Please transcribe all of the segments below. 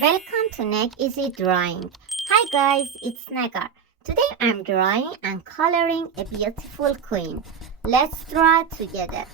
Welcome to NegEasyDrawing. Hi guys, it's Negar. Today I'm drawing and coloring a beautiful queen. Let's draw together.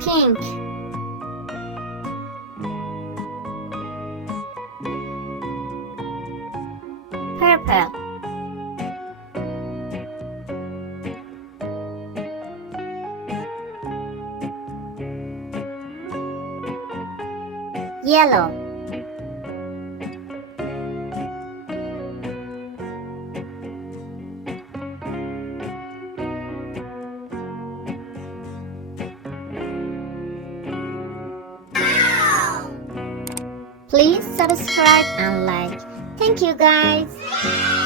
Pink, purple, yellow, please subscribe and like. Thank you guys.